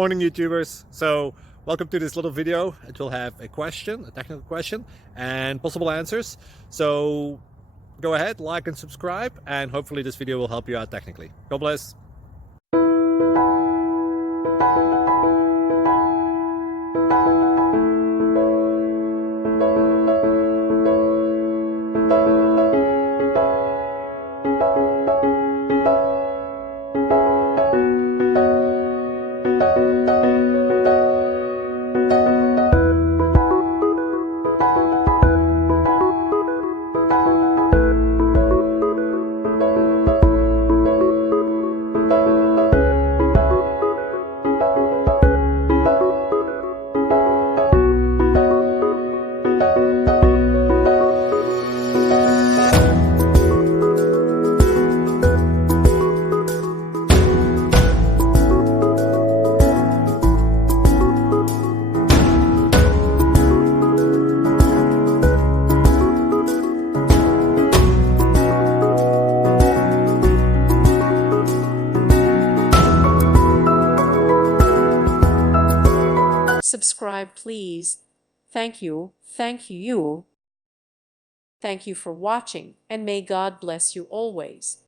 Morning YouTubers. So welcome to this little video. It will have a question, a technical question, and possible answers. So go ahead, like and subscribe, and hopefully this video will help you out technically. God bless. Subscribe, please. Thank you. Thank you. Thank you for watching, and may God bless you always.